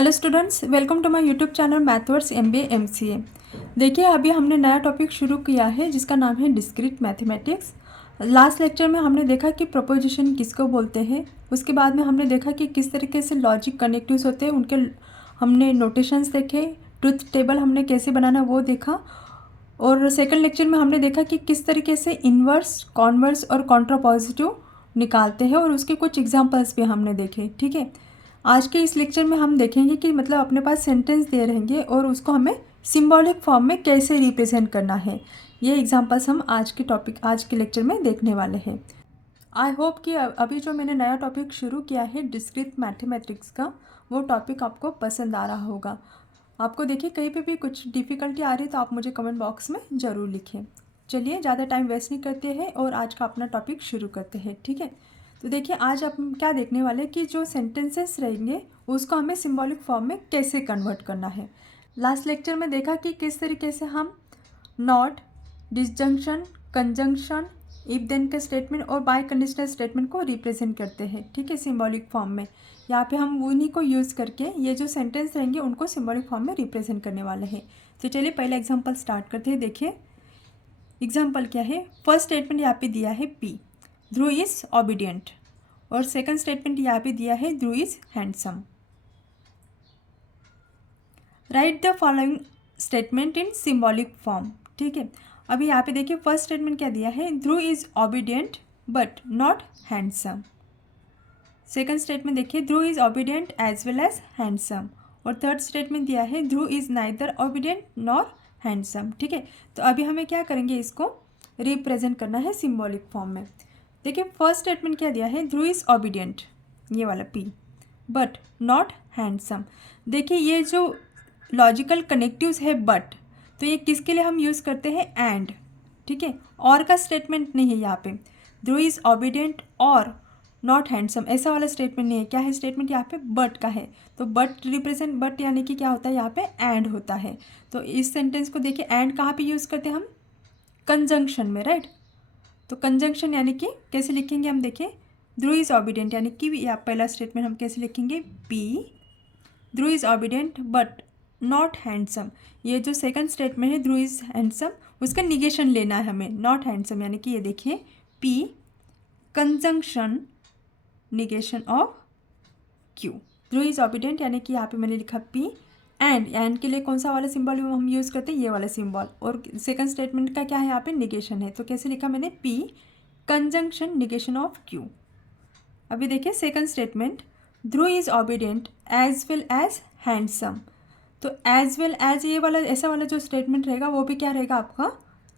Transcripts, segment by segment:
Hello students, welcome to my YouTube channel Mathverse MBA MCA। देखिए, अभी हमने नया टॉपिक शुरू किया है जिसका नाम है डिस्क्रीट मैथमेटिक्स। लास्ट लेक्चर में हमने देखा कि प्रोपोजिशन किसको बोलते हैं। उसके बाद में हमने देखा कि किस तरीके से लॉजिक कनेक्टिव्स होते हैं, उनके हमने नोटेशंस देखे। ट्रुथ टेबल हमने कैसे बनाना वो देखा। और सेकंड लेक्चर में हमने देखा कि किस तरीके से इन्वर्स, कॉन्वर्स और कॉन्ट्रापॉजिटिव निकालते हैं, और उसके कुछ एग्जांपल्स भी हमने देखे। ठीक है, आज के इस लेक्चर में हम देखेंगे कि मतलब अपने पास सेंटेंस दे रहेंगे और उसको हमें सिंबॉलिक फॉर्म में कैसे रिप्रेजेंट करना है। ये एग्जांपल्स हम आज के लेक्चर में देखने वाले हैं। आई होप कि अभी जो मैंने नया टॉपिक शुरू किया है डिस्क्रीट मैथमेटिक्स का, वो टॉपिक आपको पसंद आ रहा होगा। आपको देखिए कहीं पे भी कुछ डिफ़िकल्टी आ रही है तो आप मुझे कमेंट बॉक्स में ज़रूर लिखें। चलिए, ज़्यादा टाइम वेस्ट नहीं करते हैं और आज का अपना टॉपिक शुरू करते हैं। ठीक है, तो देखिए आज हम क्या देखने वाले हैं कि जो सेंटेंसेस रहेंगे उसको हमें सिंबॉलिक फॉर्म में कैसे कन्वर्ट करना है। लास्ट लेक्चर में देखा कि किस तरीके से हम not, disjunction, conjunction, if then के स्टेटमेंट और बाय कंडीशनल स्टेटमेंट को रिप्रेजेंट करते हैं। ठीक है, सिंबॉलिक फॉर्म में यहाँ पे हम उन्हीं को यूज़ करके ये जो सेंटेंस रहेंगे उनको सिंबॉलिक फॉर्म में रिप्रेजेंट करने वाले हैं। तो चलिए पहला एग्जांपल स्टार्ट करते हैं। देखिए एग्जांपल क्या है। फर्स्ट स्टेटमेंट यहाँ पे दिया है पी, ध्रुव इज ऑबिडियंट, और सेकंड स्टेटमेंट यहाँ पे दिया है Dhruv is handsome. Right the following statement in symbolic form. ठीक है, अभी यहाँ पे देखिए फर्स्ट स्टेटमेंट क्या दिया है, Dhruv is obedient but not handsome. Second statement देखिए, Dhruv is obedient as well as handsome. और थर्ड स्टेटमेंट दिया है, Dhruv is neither obedient nor handsome. ठीक है, तो अभी हमें क्या करेंगे, इसको रिप्रेजेंट करना है सिंबॉलिक फॉर्म में। देखिए फर्स्ट स्टेटमेंट क्या दिया है, ध्रुव इज ऑबिडियंट, ये वाला पी, बट नॉट हैंडसम। देखिए ये जो लॉजिकल कनेक्टिव्स है बट, तो ये किसके लिए हम यूज़ करते हैं, एंड। ठीक है, और का स्टेटमेंट नहीं है यहाँ पे। ध्रुव इज ऑबिडियंट और नॉट हैंडसम ऐसा वाला स्टेटमेंट नहीं है। क्या है स्टेटमेंट, यहाँ पे बट का है। तो बट रिप्रेजेंट, बट यानी कि क्या होता है, यहाँ पे एंड होता है। तो इस सेंटेंस को देखिए एंड कहाँ पे यूज़ करते हैं हम, कंजंक्शन में, राइट। तो कंजंक्शन यानी कि कैसे लिखेंगे हम, देखिए ध्रुव इज ऑबिडियंट यानी कि या पहला स्टेटमेंट हम कैसे लिखेंगे, P, Dhruv is obedient but not handsome. ये जो सेकंड स्टेटमेंट है ध्रुव इज हैंडसम, उसका निगेशन लेना है हमें, नॉट हैंडसम यानी कि ये देखिए P conjunction negation of Q. Dhruv is obedient यानी कि यहाँ पे मैंने लिखा पी, एंड के लिए कौन सा वाला सिंबल हम यूज़ करते हैं, ये वाला सिंबल। और सेकंड स्टेटमेंट का क्या है, यहाँ पे निगेशन है। तो कैसे लिखा मैंने, P conjunction negation of Q. अभी देखिए second statement, Dhruv is obedient as well as handsome. तो एज वेल एज ये वाला ऐसा वाला जो स्टेटमेंट रहेगा वो भी क्या रहेगा आपका,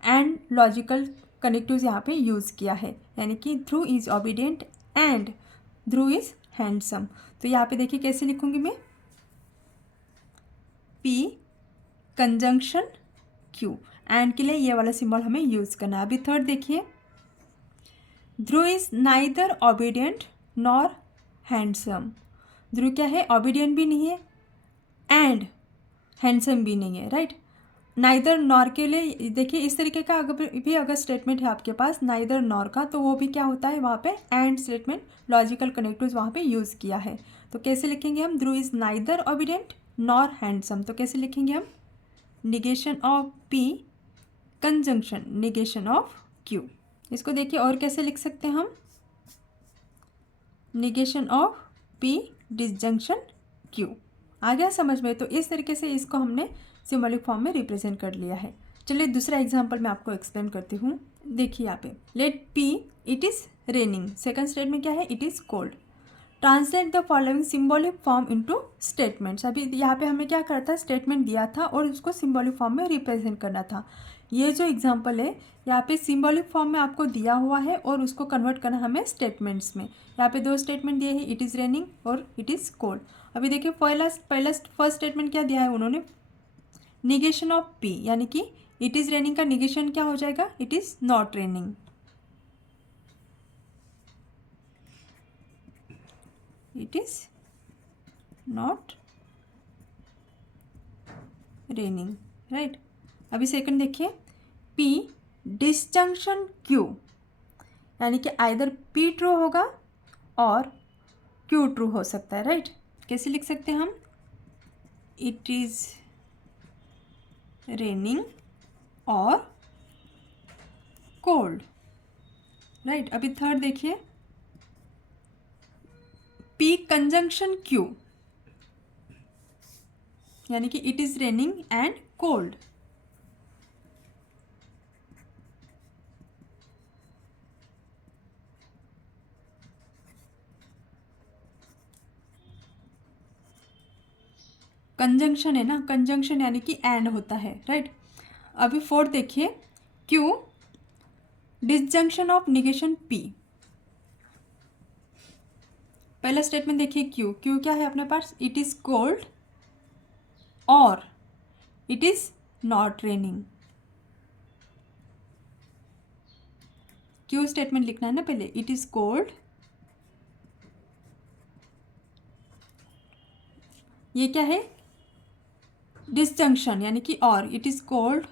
एंड लॉजिकल कनेक्टिव्स यहाँ पे यूज़ किया है, यानी कि Dhruv is obedient and Dhruv is handsome. तो यहाँ पे देखिए कैसे लिखूंगी मैं, पी कंजंक्शन क्यू, एंड के लिए ये वाला सिंबल हमें यूज़ करना है। अभी थर्ड देखिए, Dhruv is neither obedient nor handsome. ध्रुव क्या है, ऑबिडियंट भी नहीं है एंड हैंडसम भी नहीं है, राइट। नाइदर नॉर के लिए देखिए इस तरीके का अगर स्टेटमेंट है आपके पास नाइदर नॉर का, तो वो भी क्या होता है, वहाँ पे एंड स्टेटमेंट लॉजिकल कनेक्टिव्स वहाँ पे यूज़ किया है। तो कैसे लिखेंगे हम, Dhruv is neither obedient nor handsome. तो कैसे लिखेंगे हम, negation of P conjunction negation of Q. इसको देखिए और कैसे लिख सकते हैं हम, negation of P disjunction Q. आ गया समझ में। तो इस तरीके से इसको हमने सिंबॉलिक फॉर्म में रिप्रेजेंट कर लिया है। चलिए दूसरा एग्जांपल मैं आपको एक्सप्लेन करती हूँ। देखिए यहाँ पे, let P it is raining, second statement क्या है, it is cold. Translate the following symbolic form into statements. अभी यहाँ पे हमें क्या करना था, स्टेटमेंट दिया था और उसको सिंबॉलिक फॉर्म में रिप्रेजेंट करना था। ये जो एग्जांपल है यहाँ पे सिंबॉलिक फॉर्म में आपको दिया हुआ है और उसको कन्वर्ट करना हमें स्टेटमेंट्स में। यहाँ पे दो स्टेटमेंट दिए हैं, इट इज़ रेनिंग और इट इज़ कोल्ड। अभी देखिए फर्स्ट स्टेटमेंट क्या दिया है उन्होंने, निगेशन ऑफ पी, यानी कि इट इज़ रेनिंग का निगेशन क्या हो जाएगा, it is not raining. It is not raining, right. अभी सेकंड देखिए, पी डिसजंक्शन क्यू, यानी कि आइदर पी ट्रू होगा और क्यू ट्रू हो सकता है, राइट। कैसे लिख सकते हैं हम, इट इज रेनिंग और कोल्ड, राइट। अभी थर्ड देखिए, पी कंजंक्शन क्यू, यानी कि it is raining and cold. Conjunction है ना, कंजंक्शन यानी कि एंड होता है, राइट। अभी फोर्थ देखिए, Q disjunction of negation P. पहला स्टेटमेंट देखिए, क्यू क्यू क्या है अपने पास, इट इज कोल्ड और it is not raining. Q statement लिखना है ना पहले, इट इज कोल्ड, ये क्या है, डिसजंक्शन यानी कि और, इट इज कोल्ड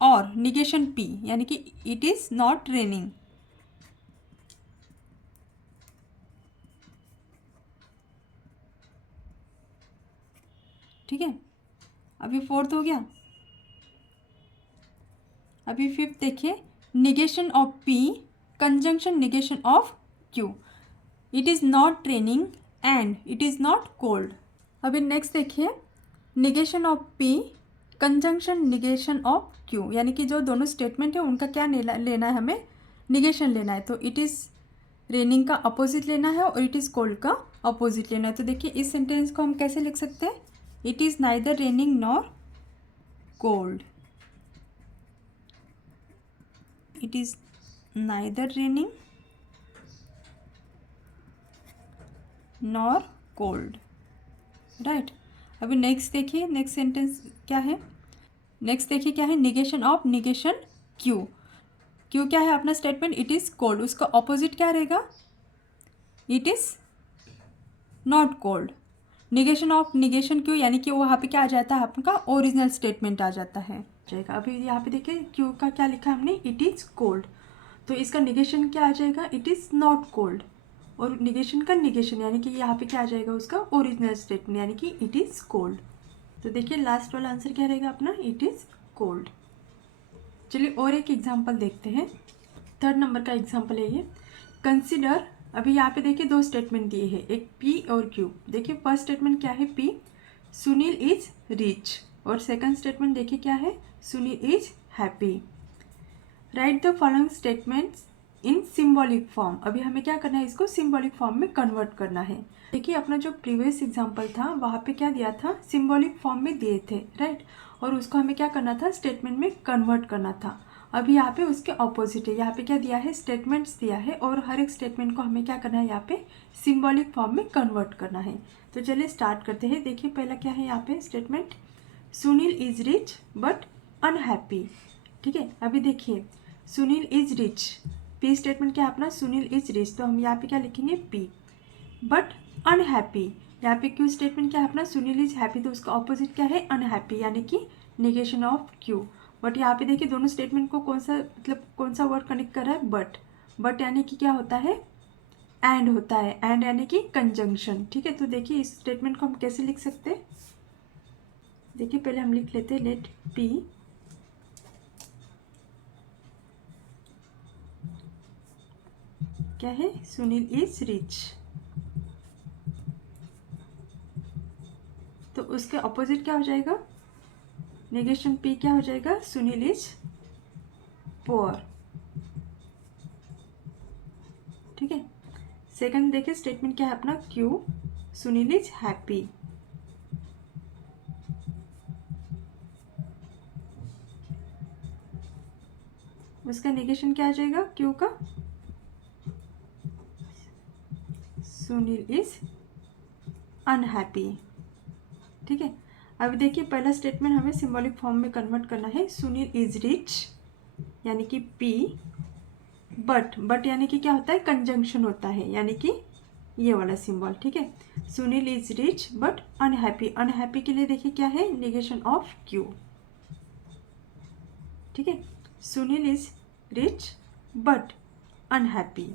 और निगेशन पी यानी कि इट इज नॉट रेनिंग। ठीक है, अभी फोर्थ हो गया। अभी फिफ्थ देखिए, negation of P conjunction negation of Q, it is not raining and it is not cold. अभी नेक्स्ट देखिए, negation of P conjunction negation of Q, यानी कि जो दोनों स्टेटमेंट है उनका क्या लेना है, हमें निगेशन लेना है। तो इट इज़ रेनिंग का अपोजिट लेना है और इट इज़ कोल्ड का अपोजिट लेना है। तो देखिए इस सेंटेंस को हम कैसे लिख सकते हैं, it is neither raining nor cold, it is neither raining nor cold, right. अभी नेक्स्ट देखिए, नेक्स्ट सेंटेंस क्या है, नेक्स्ट देखिए क्या है, negation of negation Q. Q क्या है अपना स्टेटमेंट, इट इज़ कोल्ड, उसका ऑपोजिट क्या रहेगा, it is not cold. Negation of negation Q यानी कि वहाँ पे क्या आ जाता है, आपका ओरिजिनल स्टेटमेंट आ जाता है। जाएगा अभी यहाँ पे देखिए क्यू का क्या लिखा है हमने, इट इज़ कोल्ड, तो इसका निगेशन क्या आ जाएगा, इट इज़ नॉट कोल्ड। और निगेशन का निगेशन यानी कि यहाँ पे क्या आ जाएगा, उसका ओरिजिनल स्टेटमेंट यानी कि इट इज़ कोल्ड। तो देखिए लास्ट वाला आंसर क्या रहेगा अपना, इट इज़ कोल्ड। चलिए और एक एग्जांपल देखते हैं, थर्ड नंबर का एग्जांपल है ये। कंसिडर, अभी यहाँ पे देखिए दो स्टेटमेंट दिए हैं, एक पी और क्यू। देखिए फर्स्ट स्टेटमेंट क्या है, पी सुनील इज रिच, और सेकंड स्टेटमेंट देखिए क्या है, Sunil is happy. Right the following statements in symbolic form. अभी हमें क्या करना है, इसको सिंबॉलिक फॉर्म में कन्वर्ट करना है। देखिए अपना जो प्रीवियस एग्जांपल था वहाँ पे क्या दिया था, सिंबॉलिक फॉर्म में दिए थे, राइट। और उसको हमें क्या करना था, स्टेटमेंट में कन्वर्ट करना था। अभी यहाँ पे उसके ऑपोजिट है, यहाँ पे क्या दिया है, स्टेटमेंट्स दिया है और हर एक स्टेटमेंट को हमें क्या करना है, यहाँ पे सिंबॉलिक फॉर्म में कन्वर्ट करना है। तो चलिए स्टार्ट करते हैं। देखिए पहला क्या है यहाँ पे statement, Sunil is rich but unhappy. ठीक है, अभी देखिए Sunil is rich, P statement क्या है अपना, सुनील इज रिच, तो हम यहाँ पे क्या लिखेंगे, पी। बट अनहैप्पी, यहाँ पे क्यू स्टेटमेंट क्या है अपना, सुनील इज हैप्पी, तो उसका ऑपोजिट क्या है, अनहैप्पी, यानी कि निगेशन ऑफ क्यू। बट यहाँ पे देखिए दोनों स्टेटमेंट को कौन सा मतलब कौन सा वर्ड कनेक्ट कर रहा है, बट। बट यानी कि क्या होता है, एंड होता है, एंड यानी कि कंजंक्शन। ठीक है, तो देखिए इस स्टेटमेंट को हम कैसे लिख सकते हैं, देखिए पहले हम लिख लेते हैं, लेट पी क्या है, सुनील इज रिच, तो उसके ऑपोजिट क्या हो जाएगा, नेगेशन पी क्या हो जाएगा, सुनील इज पुअर। ठीक है, सेकंड देखिए स्टेटमेंट क्या है अपना, क्यू सुनील इज हैप्पी, उसका नेगेशन क्या आ जाएगा, क्यू का, सुनील इज अनहैप्पी। ठीक है, अब देखिए पहला स्टेटमेंट हमें सिंबॉलिक फॉर्म में कन्वर्ट करना है, सुनील इज रिच यानी कि पी, बट यानी कि क्या होता है, कंजंक्शन होता है, यानी कि ये वाला सिंबल। ठीक है, Sunil is rich but unhappy, unhappy के लिए देखिए क्या है, निगेशन ऑफ क्यू। ठीक है, Sunil is rich but unhappy.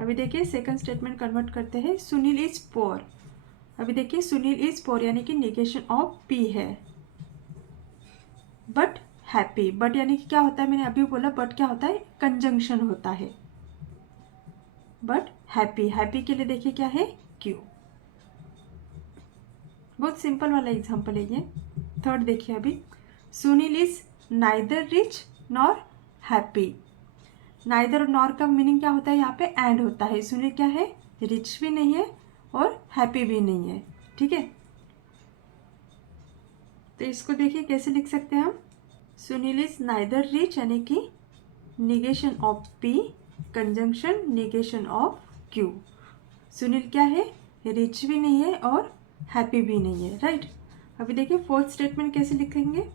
अभी देखिए सेकंड स्टेटमेंट कन्वर्ट करते हैं, सुनील इज पुअर, अभी देखिए सुनील इज पोर यानी कि निगेशन ऑफ पी है, बट हैप्पी, बट यानी कि क्या होता है, मैंने अभी बोला बट क्या होता है, कंजंक्शन होता है, बट हैप्पी, हैप्पी के लिए देखिए क्या है, क्यू। बहुत सिंपल वाला एग्जांपल है ये। थर्ड देखिए अभी, Sunil is neither rich nor happy. Neither और नॉर का मीनिंग क्या होता है, यहाँ पे एंड होता है। सुनील क्या है, रिच भी नहीं है और हैप्पी भी नहीं है, ठीक है। तो इसको देखिए कैसे लिख सकते हैं हम, सुनील इज नाइदर रिच यानी कि negation of P, conjunction negation of Q. Sunil क्या है, रिच भी नहीं है और हैप्पी भी नहीं है, राइट। अभी देखिए फोर्थ स्टेटमेंट कैसे लिखेंगे,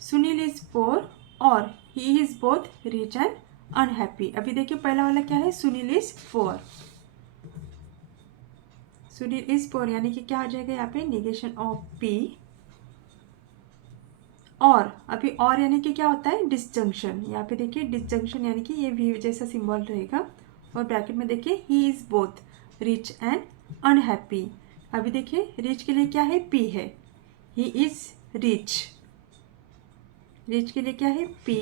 सुनील इज पोर और he is both rich and unhappy. अभी देखिए पहला वाला क्या है, Sunil is poor, Sunil is poor यानी कि क्या आ जाएगा यहाँ पे, निगेशन ऑफ पी, और अभी और यानी कि क्या होता है, डिसजंक्शन। यहाँ पे देखिए डिसजंक्शन यानी कि ये भी जैसा सिंबल रहेगा, और ब्रैकेट में देखिए ही is both rich and unhappy. अभी देखिए रिच के लिए क्या है, पी है, ही इज रिच, रिच के लिए क्या है, पी,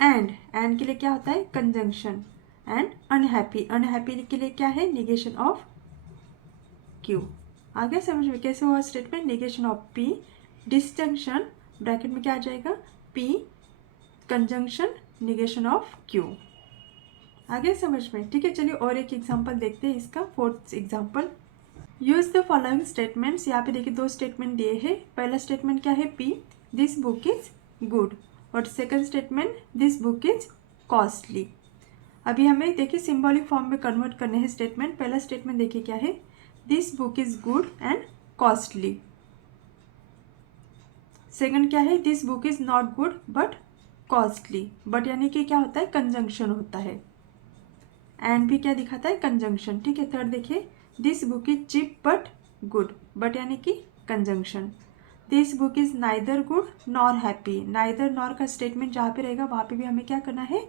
एंड के लिए क्या होता है, कंजंक्शन, एंड अनहैप्पी, अनहैप्पी के लिए क्या है, निगेशन ऑफ क्यू। आगे समझ में कैसे हुआ statement, negation of P, disjunction, bracket में क्या आ जाएगा, P, conjunction, negation of Q. आगे समझ में, ठीक है। चलिए और एक एग्जांपल देखते हैं इसका, fourth example, use the following statements. यहाँ पे देखिए दो स्टेटमेंट दिए हैं। पहला स्टेटमेंट क्या है, P, this book is good, और second statement, this book is costly. अभी हमें देखिए सिंबॉलिक फॉर्म में कन्वर्ट करने हैं स्टेटमेंट। पहला स्टेटमेंट देखिए क्या है, this book is good and costly. Second क्या है, this book is not good but costly, but यानी कि क्या होता है, कंजंक्शन होता है, एंड भी क्या दिखाता है, कंजंक्शन, ठीक है। थर्ड देखिए, this book is cheap but good, but यानी कि conjunction. This book is neither good nor happy, neither nor का स्टेटमेंट जहाँ पे रहेगा वहाँ पे भी हमें क्या करना है,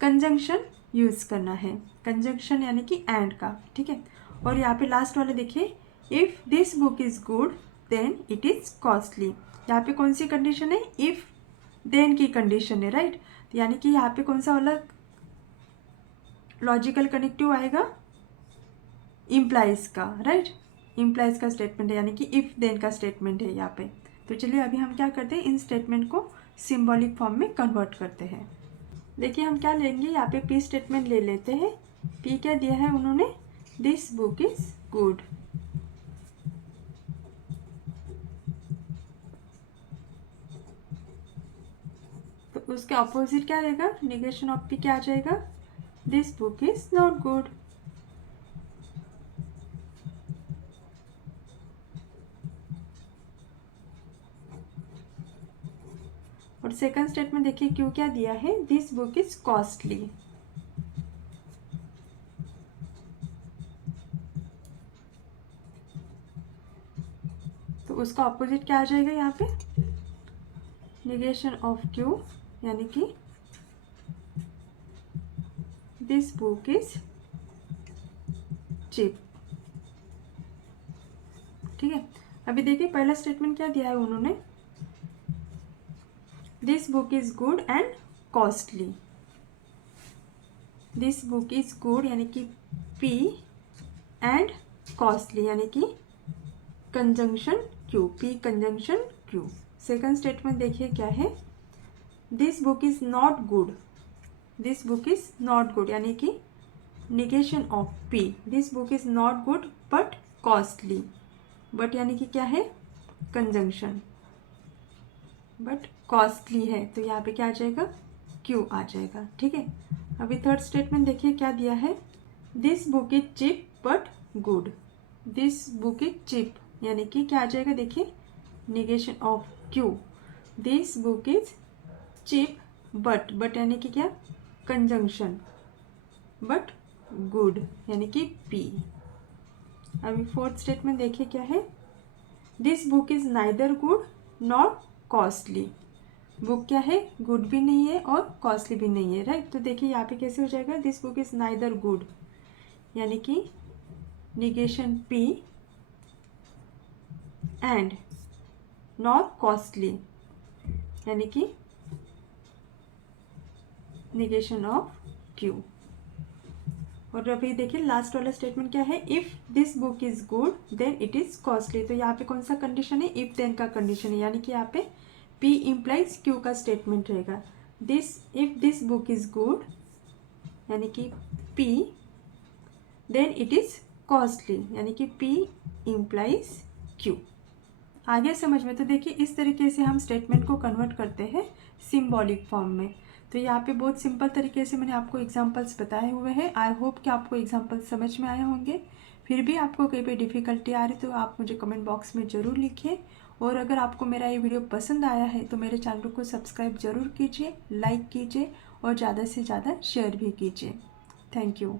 कंजंक्शन यूज करना है, कंजंक्शन यानी कि एंड का, ठीक है। और यहाँ पे लास्ट वाले देखिए, if this book is good then it is costly. यहाँ पे कौन सी कंडीशन है, इफ देन की कंडीशन है, राइट। यानी कि यहाँ पे कौन सा वाला लॉजिकल कनेक्टिव आएगा, इम्प्लाइज का, राइट, इम्प्लाइज का स्टेटमेंट है, यानी कि इफ देन का स्टेटमेंट है यहाँ पे। तो चलिए अभी हम क्या करते हैं, इन स्टेटमेंट को सिंबॉलिक फॉर्म में कन्वर्ट करते हैं। देखिए हम क्या लेंगे, यहाँ पे पी स्टेटमेंट ले लेते हैं। पी क्या दिया है उन्होंने, दिस बुक इज गुड, तो उसके अपोजिट क्या रहेगा, निगेशन ऑफ पी क्या आ जाएगा, this book is not good. और सेकंड स्टेटमेंट देखिए क्यों क्या दिया है, दिस बुक इज कॉस्टली, तो उसका ऑपोजिट क्या आ जाएगा यहाँ पे, निगेशन ऑफ क्यू, यानी कि दिस बुक इज चीप, ठीक है। अभी देखिए पहला स्टेटमेंट क्या दिया है उन्होंने, this book is good and costly, this book is good यानी कि पी, एंड कॉस्टली यानी कि conjunction Q, P conjunction Q. Second statement देखिए क्या है, this book is not good, this book is not good यानी कि negation of P, this book is not good but costly, but यानी कि क्या है, कंजंक्शन, बट कॉस्टली है, तो यहाँ पे क्या आ जाएगा, क्यू आ जाएगा, ठीक है। अभी थर्ड स्टेटमेंट देखिए क्या दिया है, this book is cheap but good, this book is cheap यानी कि क्या आ जाएगा, देखिए negation of Q, this book is cheap but यानी कि क्या, कंजंक्शन, बट गुड यानी कि पी। अभी फोर्थ स्टेटमेंट देखिए क्या है, this book is neither good nor costly, book क्या है, गुड भी नहीं है और कॉस्टली भी नहीं है, राइट। तो देखिए यहाँ पे कैसे हो जाएगा, this book is neither good यानी कि negation P and nor costly, यानी कि negation of Q। और अभी देखिए लास्ट वाला स्टेटमेंट क्या है, if this book is good then it is costly. तो यहाँ पे कौन सा कंडीशन है, इफ देन का कंडीशन है, यानी कि यहाँ पे P इम्प्लाइज Q का स्टेटमेंट रहेगा। If this book is good यानी कि P, then it is costly यानी कि P इम्प्लाइज Q। आगे समझ में, तो देखिए इस तरीके से हम स्टेटमेंट को कन्वर्ट करते हैं सिंबॉलिक फॉर्म में। तो यहाँ पे बहुत सिंपल तरीके से मैंने आपको एग्जांपल्स बताए हुए हैं। आई होप कि आपको एग्जांपल्स समझ में आए होंगे। फिर भी आपको कहीं पे डिफ़िकल्टी आ रही तो आप मुझे कमेंट बॉक्स में ज़रूर लिखिए। और अगर आपको मेरा ये वीडियो पसंद आया है तो मेरे चैनल को सब्सक्राइब ज़रूर कीजिए, लाइक कीजिए और ज़्यादा से ज़्यादा शेयर भी कीजिए। Thank you.